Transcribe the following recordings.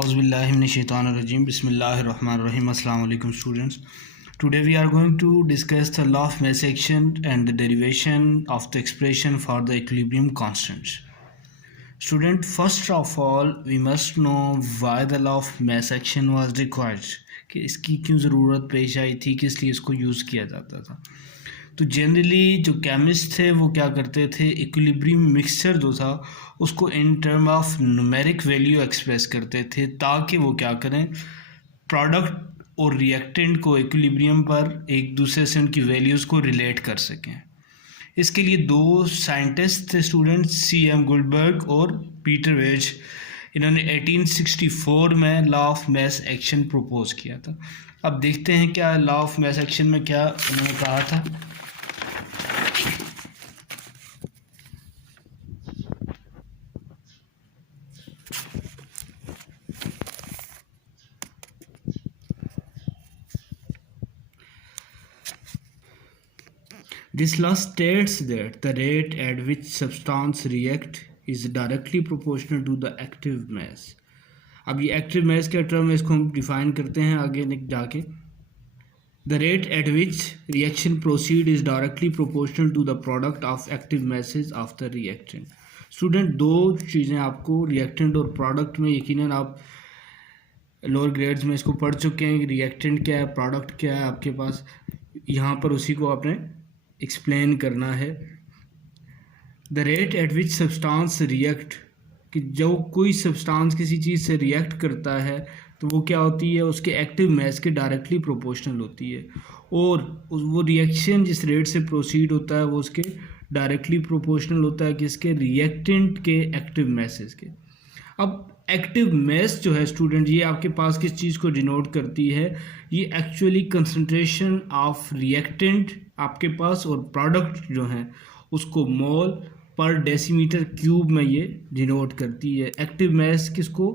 Auzubillahiminash-shaytanir-rajim. Bismillahir-rahmanir-rahim. Assalamu alaikum students. Today we are going to discuss the law of mass action and the derivation of the expression for the equilibrium constants. Student, first of all we must know why the law of mass action was required, कि इसकी क्यों ज़रूरत पेश आई थी, किस लिए इसको use किया जाता था। तो जनरली जो केमिस्ट थे वो क्या करते थे, इक्विलिब्रियम मिक्सचर जो था उसको इन term of numeric value express करते थे, ताकि वो क्या करें, प्रोडक्ट और रिएक्टेंट को इक्विलिब्रियम पर एक दूसरे से उनकी वैल्यूज़ को रिलेट कर सकें। इसके लिए दो साइंटिस्ट थे स्टूडेंट्स, C.M. गुल्डबर्ग और पीटर वेज। इन्होंने 1864 में law of mass action propose किया था। अब देखते हैं क्या लॉ ऑफ मास एक्शन में क्या उन्होंने कहा था। This law states that the rate at which substance react is directly proportional to the active mass. अब ये एक्टिव मास का टर्म है, इसको हम डिफाइन करते हैं आगे जाके। The rate at which reaction proceed is directly proportional to the product of active masses of the reactant. Student, दो चीज़ें आपको रिएक्टेंट और प्रोडक्ट में यकीनन आप लोअर ग्रेड्स में इसको पढ़ चुके हैं। रिएक्टेंट क्या है, प्रोडक्ट क्या है आपके पास, यहाँ पर उसी को आपने एक्सप्लेन करना है। The rate at which substance react, कि जब कोई सब्सटेंस किसी चीज़ से रिएक्ट करता है तो वो क्या होती है, उसके एक्टिव मास के डायरेक्टली प्रोपोर्शनल होती है, और वो रिएक्शन जिस रेट से प्रोसीड होता है वो उसके डायरेक्टली प्रोपोर्शनल होता है किसके, रिएक्टेंट के एक्टिव मासेस के। अब एक्टिव मास जो है स्टूडेंट, ये आपके पास किस चीज़ को डिनोट करती है, ये एक्चुअली कंसंट्रेशन ऑफ रिएक्टेंट आपके पास और प्रोडक्ट जो है उसको मोल पर डेसीमीटर क्यूब में ये डिनोट करती है। एक्टिव मास किसको,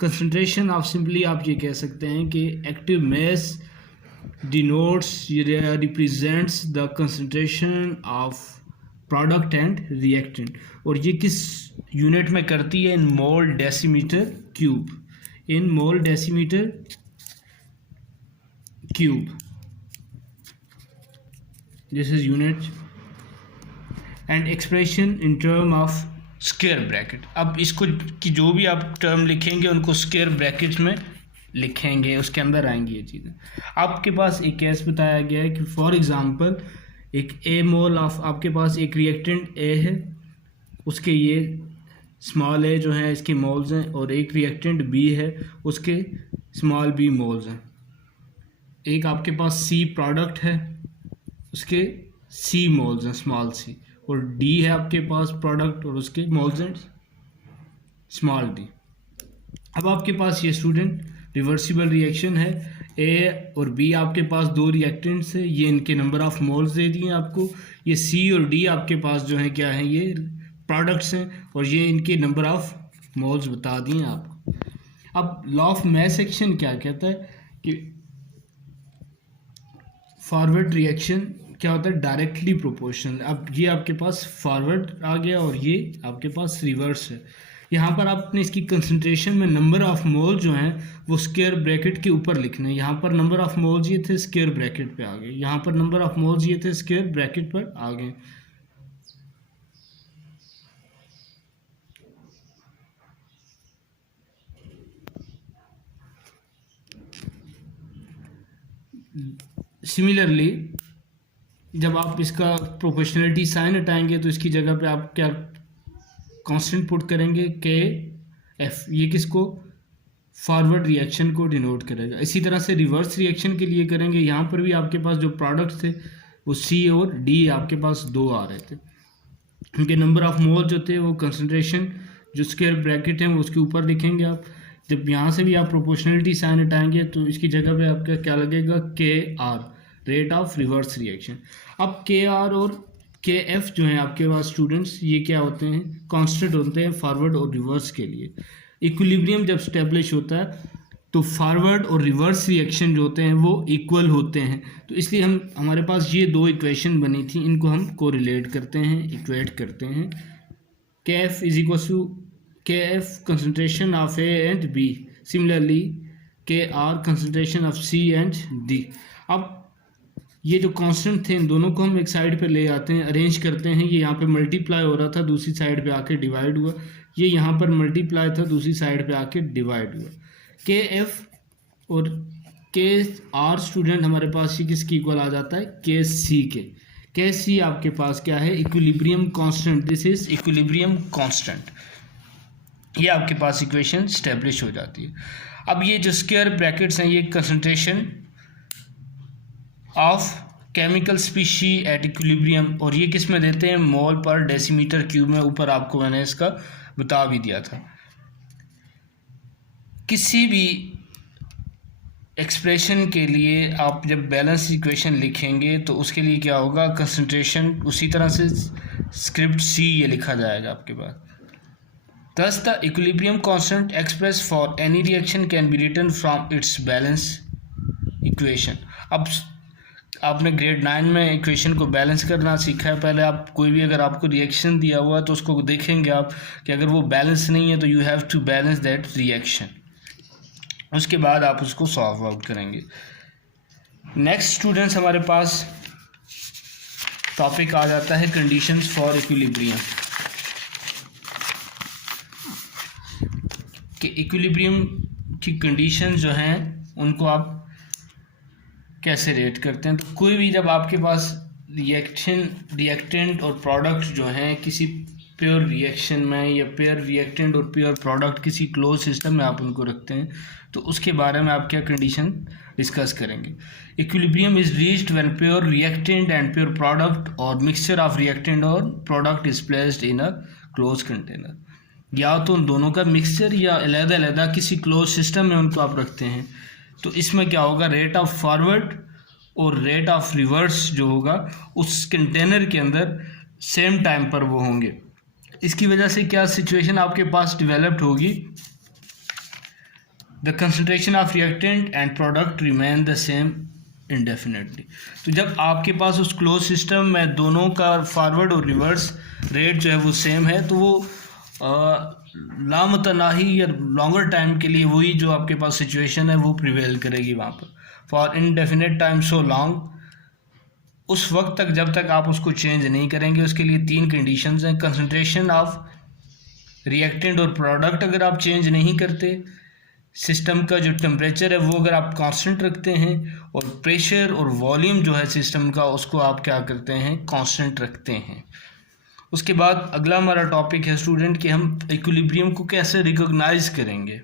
कंसंट्रेशन ऑफ, सिंपली आप ये कह सकते हैं कि active mass denotes, represents the concentration of product and reactant, और ये किस यूनिट में करती है, in mole decimetre cube, in mole decimetre cube, this is unit and expression in term of square bracket. अब इसको कि जो भी आप टर्म लिखेंगे उनको स्क्वायर ब्रैकेट में लिखेंगे, उसके अंदर आएंगी ये चीज़ें। आपके पास एक केस बताया गया है कि फॉर एग्जांपल एक ए मोल ऑफ, आपके पास एक रिएक्टेंट ए है, उसके ये स्मॉल ए जो है इसके मोल्स हैं, और एक रिएक्टेंट बी है उसके स्मॉल बी मोल्स हैं। एक आपके पास सी प्रोडक्ट है, उसके सी मोल्स हैं स्मॉल सी, और डी है आपके पास प्रोडक्ट और उसके मोल्स हैं स्मॉल डी। अब आपके पास ये स्टूडेंट रिवर्सिबल रिएक्शन है, ए और बी आपके पास दो रिएक्टेंट्स है, ये इनके नंबर ऑफ मोल्स दे दिए आपको, ये सी और डी आपके पास जो है क्या है, ये प्रोडक्ट्स हैं, और ये इनके नंबर ऑफ मोल्स बता दिए आपको। अब लॉ ऑफ मास एक्शन क्या कहता है कि फॉरवर्ड रिएक्शन क्या होता है, डायरेक्टली प्रोपोर्शनल। अब ये आपके पास फॉरवर्ड आ गया और ये आपके पास रिवर्स है। यहाँ पर आपने इसकी कंसंट्रेशन में नंबर ऑफ मोल जो हैं वो स्क्वायर ब्रैकेट के ऊपर लिखने हैं। यहाँ पर नंबर ऑफ मोल्स ये थे, स्क्वायर ब्रैकेट पे आ गए, यहाँ पर नंबर ऑफ मोल्स ये थे, स्क्वायर ब्रैकेट पर आ गए। सिमिलरली जब आप इसका प्रोपोर्शनलिटी साइन हटाएंगे तो इसकी जगह पे आप क्या कांस्टेंट पुट करेंगे, के एफ, ये किसको, फॉरवर्ड रिएक्शन को डिनोट करेगा। इसी तरह से रिवर्स रिएक्शन के लिए करेंगे, यहाँ पर भी आपके पास जो प्रोडक्ट थे वो सी और डी आपके पास दो आ रहे थे, उनके नंबर ऑफ मोल जो थे वो कंसंट्रेशन जो स्क्वायर ब्रैकेट है वो उसके ऊपर लिखेंगे आप। जब यहाँ से भी आप प्रोपोर्शनलिटी साइन हटाएंगे तो इसकी जगह पे आपका क्या लगेगा, K R, rate of reverse reaction. अब के आर और के एफ जो हैं आपके पास स्टूडेंट्स, ये क्या होते हैं, कांस्टेंट होते हैं फॉरवर्ड और रिवर्स के लिए। इक्विलिब्रियम जब स्टेब्लिश होता है तो फॉरवर्ड और रिवर्स रिएक्शन जो होते हैं वो इक्वल होते हैं, तो इसलिए हमारे पास ये दो इक्वेशन बनी थी, इनको हम कोरिलेट करते हैं, इक्वेट करते हैं। K F is equal to K F concentration of A and B, similarly Kr concentration of C and D। अब ये जो कांस्टेंट थे इन दोनों को हम एक साइड पे ले आते हैं, अरेंज करते हैं। ये यहाँ पे मल्टीप्लाई हो रहा था, दूसरी साइड पे आके डिवाइड हुआ। ये यहाँ पर मल्टीप्लाई था, दूसरी साइड पे आके डिवाइड हुआ। Kf और Kr स्टूडेंट हमारे पास ये किसकी इक्वल आ जाता है? Kc के। Kc आपके पास क्या है? Equilibrium constant. This is equilibrium constant. ये आपके पास इक्वेशन स्टेब्लिश हो जाती है। अब ये जो स्क्वायर ब्रैकेट्स हैं ये concentration of chemical species at equilibrium, और ये किस में देते हैं? मोल पर डेसीमीटर क्यूब में। ऊपर आपको मैंने इसका बता भी दिया था। किसी भी एक्सप्रेशन के लिए आप जब बैलेंस इक्वेशन लिखेंगे तो उसके लिए क्या होगा? कंसंट्रेशन उसी तरह से स्क्रिप्ट सी ये लिखा जाएगा आपके पास। Thus, the equilibrium constant expressed for any reaction can be written from its balance equation। अब आपने ग्रेड 9 में इक्वेशन को बैलेंस करना सीखा है। पहले आप कोई भी अगर आपको रिएक्शन दिया हुआ है तो उसको देखेंगे आप कि अगर वो बैलेंस नहीं है तो you have to balance that reaction. उसके बाद आप उसको सॉल्व आउट करेंगे। नेक्स्ट स्टूडेंट्स हमारे पास टॉपिक आ जाता है कंडीशंस फॉर इक्विलिब्रियम। कि इक्विलिब्रियम की कंडीशन जो हैं उनको आप कैसे रेट करते हैं। तो कोई भी जब आपके पास रिएक्टेंट और प्रोडक्ट जो हैं किसी प्योर रिएक्शन में, या प्योर रिएक्टेंट और प्योर प्रोडक्ट किसी क्लोज सिस्टम में आप उनको रखते हैं, तो उसके बारे में आप क्या कंडीशन डिस्कस करेंगे। Equilibrium is reached when pure reactant and pure product और मिक्सचर ऑफ रिएक्टेंट और product is placed in a close container. या तो उन दोनों का मिक्सचर या अलग-अलग किसी क्लोज सिस्टम में उनको आप रखते हैं, तो इसमें क्या होगा? रेट ऑफ फॉरवर्ड और रेट ऑफ रिवर्स जो होगा उस कंटेनर के अंदर सेम टाइम पर वो होंगे। इसकी वजह से क्या सिचुएशन आपके पास डेवलप्ड होगी? The concentration of reactant and product remain the same indefinitely. तो जब आपके पास उस क्लोज सिस्टम में दोनों का फॉरवर्ड और रिवर्स रेट जो है वो सेम है, तो वो लामतनाही या लॉन्गर टाइम के लिए वही जो आपके पास सिचुएशन है वो प्रिवेल करेगी वहाँ पर। For indefinite time so long, उस वक्त तक जब तक आप उसको चेंज नहीं करेंगे। उसके लिए 3 कंडीशंस हैं। कंसंट्रेशन ऑफ रिएक्टेंट और प्रोडक्ट अगर आप चेंज नहीं करते, सिस्टम का जो टेम्परेचर है वो अगर आप कांस्टेंट रखते हैं, और प्रेशर और वॉल्यूम जो है सिस्टम का उसको आप क्या करते हैं? कांस्टेंट रखते हैं। उसके बाद अगला हमारा टॉपिक है स्टूडेंट कि हम इक्विलिब्रियम को कैसे रिकॉग्नाइज करेंगे।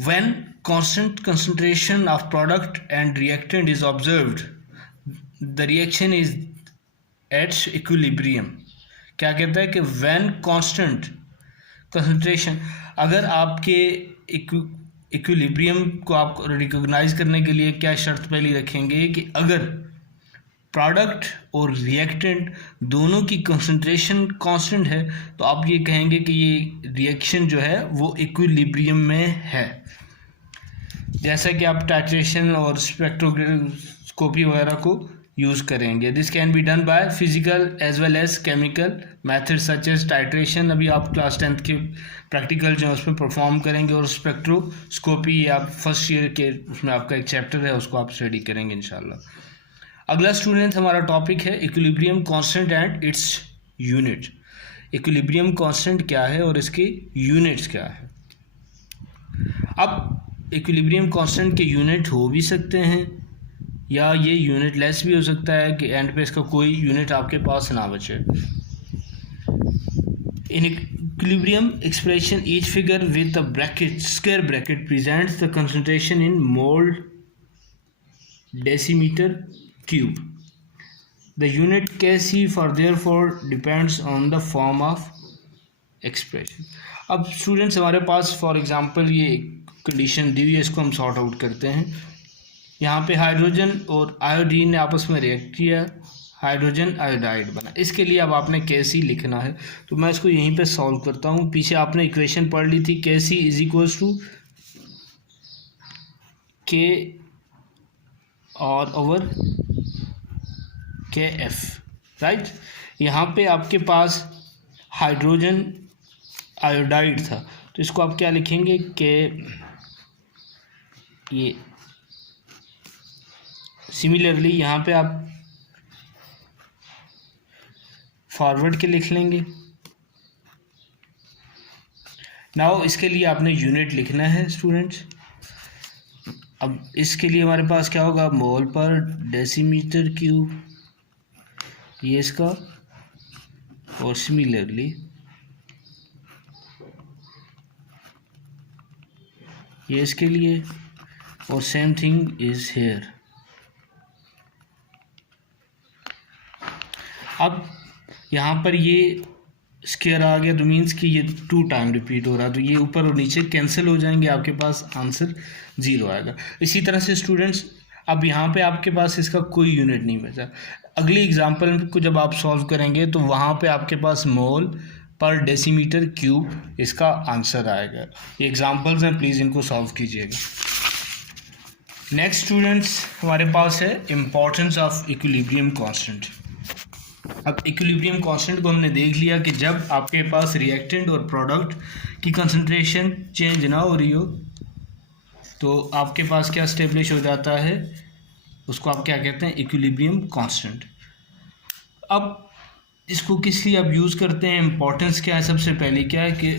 When constant concentration of product and reactant is observed, the reaction is at equilibrium. क्या कहता है कि व्हेन कांस्टेंट कंसंट्रेशन, अगर आपके इक्विलिब्रियम को आप रिकॉग्नाइज करने के लिए क्या शर्त पहली रखेंगे कि अगर प्रोडक्ट और रिएक्टेंट दोनों की कंसंट्रेशन कांस्टेंट है तो आप ये कहेंगे कि ये रिएक्शन जो है वो इक्विलिब्रियम में है। जैसा कि आप टाइट्रेशन और स्पेक्ट्रोस्कोपी वगैरह को यूज़ करेंगे। This can be done by physical as well as chemical method such as titration. अभी आप क्लास 10th के प्रैक्टिकल जो है उसमें परफॉर्म करेंगे, और स्पेक्ट्रोस्कोपी आप फर्स्ट ईयर के उसमें आपका एक चैप्टर है उसको आप स्टडी करेंगे इंशाल्लाह। अगला स्टूडेंट हमारा टॉपिक है equilibrium constant and its unit. Equilibrium constant क्या है और इसकी यूनिट्स क्या है। अब इक्विलिब्रियम कांस्टेंट के यूनिट हो भी सकते हैं या ये यूनिट लेस भी हो सकता है कि एंड पे इसका कोई यूनिट आपके पास ना बचे। In equilibrium expression each figure with a bracket square bracket presents the concentration in mole decimetre cube. The unit Kc for therefore depends on the form of expression. अब स्टूडेंट्स हमारे पास for example ये condition दी हुई है, इसको हम sort out करते हैं। यहाँ पे हाइड्रोजन और आयोडीन ने आपस में रिएक्ट किया, हाइड्रोजन आयोडाइड बना। इसके लिए अब आपने Kc लिखना है, तो मैं इसको यहीं पे सॉल्व करता हूँ। पीछे आपने इक्वेशन पढ़ ली थी, Kc is equals to K और ओवर Kf, राइट। यहाँ पे आपके पास हाइड्रोजन आयोडाइड था, तो इसको आप क्या लिखेंगे कि ये सिमिलरली यहाँ पे आप फॉरवर्ड के लिख लेंगे। नाउ इसके लिए आपने यूनिट लिखना है स्टूडेंट्स। अब इसके लिए हमारे पास क्या होगा, मोल पर डेसीमीटर क्यूब ये इसका, और सिमिलरली ये इसके लिए, और सेम थिंग इज हेयर। अब यहाँ पर ये स्क्वायर आ गया तो मीन्स कि ये 2 टाइम रिपीट हो रहा है, तो ये ऊपर और नीचे कैंसिल हो जाएंगे, आपके पास आंसर 0 आएगा। इसी तरह से स्टूडेंट्स अब यहाँ पे आपके पास इसका कोई यूनिट नहीं बचा। अगली एग्जांपल को जब आप सॉल्व करेंगे तो वहाँ पे आपके पास मोल पर डेसीमीटर क्यूब इसका आंसर आएगा। ये एग्जांपल्स हैं, प्लीज़ इनको सॉल्व कीजिएगा। नेक्स्ट स्टूडेंट्स हमारे पास है इम्पोर्टेंस ऑफ इक्विलिब्रियम कांस्टेंट। अब इक्विलिब्रियम कांस्टेंट को हमने देख लिया कि जब आपके पास रिएक्टेंट और प्रोडक्ट की कंसंट्रेशन चेंज ना हो रही हो तो आपके पास क्या स्टेब्लिश हो जाता है, उसको आप क्या कहते हैं, इक्विलिब्रियम कांस्टेंट। अब इसको किस लिए आप यूज़ करते हैं, इम्पोर्टेंस क्या है, सबसे पहले क्या है कि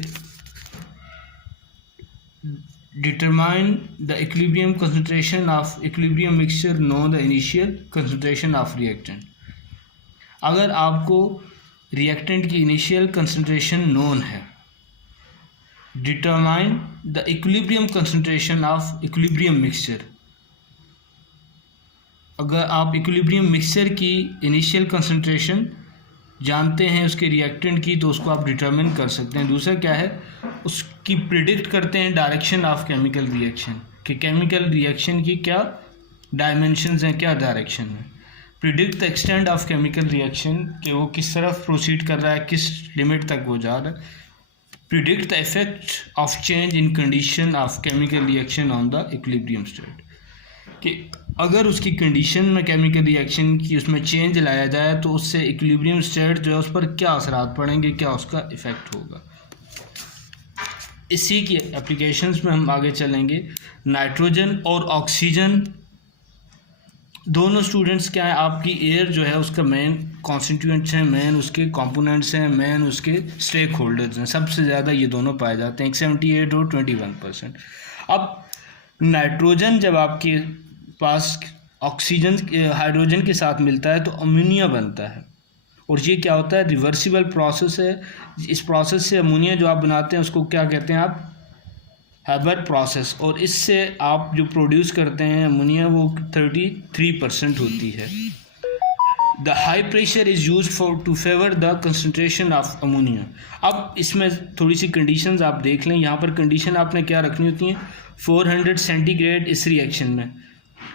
determine the equilibrium concentration of equilibrium mixture know the initial concentration of reactant. अगर आपको रिएक्टेंट की इनिशियल कंसंट्रेशन नोन है, determine the equilibrium concentration of equilibrium mixture. अगर आप इक्विलिब्रियम मिक्सचर की इनिशियल कंसंट्रेशन जानते हैं उसके रिएक्टेंट की, तो उसको आप डिटरमिन कर सकते हैं। दूसरा क्या है, उसकी प्रिडिक्ट करते हैं डायरेक्शन ऑफ केमिकल रिएक्शन, कि केमिकल रिएक्शन की क्या डायमेंशंस हैं, क्या डायरेक्शन है। Predict the extent of chemical reaction, कि वो किस तरफ प्रोसीड कर रहा है, किस लिमिट तक वो जा रहा है। Predict the effect of change in condition of chemical reaction on the equilibrium state, कि अगर उसकी कंडीशन में केमिकल रिएक्शन की उसमें चेंज लाया जाए तो उससे इक्विलिब्रियम स्टेट जो है उस पर क्या असरात पड़ेंगे, क्या उसका इफेक्ट होगा। इसी की एप्लीकेशंस में हम आगे चलेंगे। नाइट्रोजन और ऑक्सीजन दोनों स्टूडेंट्स क्या है, आपकी एयर जो है उसका मेन कॉन्स्टिट्यूएंट्स हैं, मेन उसके कंपोनेंट्स हैं, मेन उसके स्टेक होल्डर्स हैं। सबसे ज़्यादा ये दोनों पाए जाते हैं, 78 और 21%। अब नाइट्रोजन जब आपके पास ऑक्सीजन हाइड्रोजन के साथ मिलता है तो अमोनिया बनता है, और ये क्या होता है, रिवर्सिबल प्रोसेस है। इस प्रोसेस से अमोनिया जो आप बनाते हैं उसको क्या कहते हैं आप, हैबर प्रोसेस, और इससे आप जो प्रोड्यूस करते हैं अमोनिया वो 33% होती है। The high pressure is use for to favour the concentration of ammonia. अब इसमें थोड़ी सी कंडीशंस आप देख लें, यहाँ पर कंडीशन आपने क्या रखनी होती है, 400 सेंटीग्रेड इस रिएक्शन में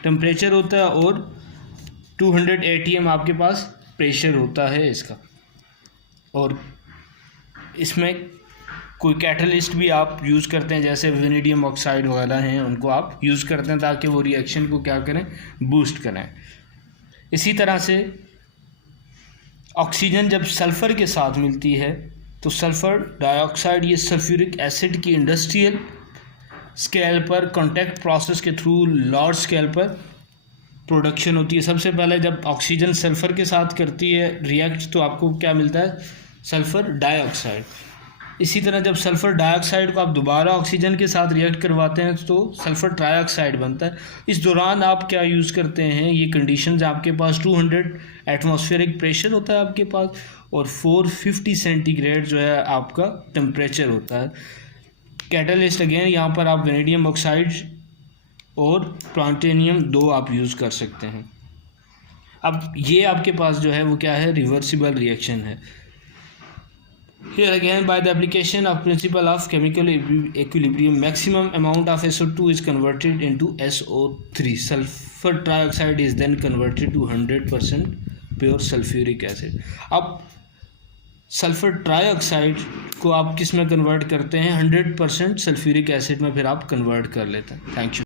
टेम्परेचर होता है, और 200 ATM आपके पास प्रेशर होता है इसका। और इसमें कोई कैटलिस्ट भी आप यूज़ करते हैं, जैसे वेनेडियम ऑक्साइड वगैरह हैं, उनको आप यूज़ करते हैं ताकि वो रिएक्शन को क्या करें, बूस्ट करें। इसी तरह से ऑक्सीजन जब सल्फ़र के साथ मिलती है तो सल्फ़र डाइऑक्साइड, ये सल्फ्यूरिक एसिड की इंडस्ट्रियल स्केल पर कॉन्टैक्ट प्रोसेस के थ्रू लार्ज स्केल पर प्रोडक्शन होती है। सबसे पहले जब ऑक्सीजन सल्फ़र के साथ करती है रिएक्ट तो आपको क्या मिलता है, सल्फ़र डाइऑक्साइड। इसी तरह जब सल्फ़र डाइऑक्साइड को आप दोबारा ऑक्सीजन के साथ रिएक्ट करवाते हैं तो सल्फ़र ट्राइऑक्साइड बनता है। इस दौरान आप क्या यूज़ करते हैं, ये कंडीशंस आपके पास 200 एटमॉस्फेरिक प्रेशर होता है आपके पास, और 450 सेंटीग्रेड जो है आपका टेम्परेचर होता है। कैटलिस्ट अगेन यहाँ पर आप वेनेडियम ऑक्साइड और प्लाटिनियम 2 आप यूज़ कर सकते हैं। अब ये आपके पास जो है वो क्या है, रिवर्सिबल रिएक्शन है। Here again, by the application of principle of chemical equilibrium, maximum amount of SO2 is converted into SO3. Sulfur trioxide is then converted to 100% pure sulfuric acid. अब सल्फर ट्राइऑक्साइड को आप किस में convert करते हैं, 100% sulphuric acid में फिर आप कन्वर्ट कर लेते हैं। Thank you.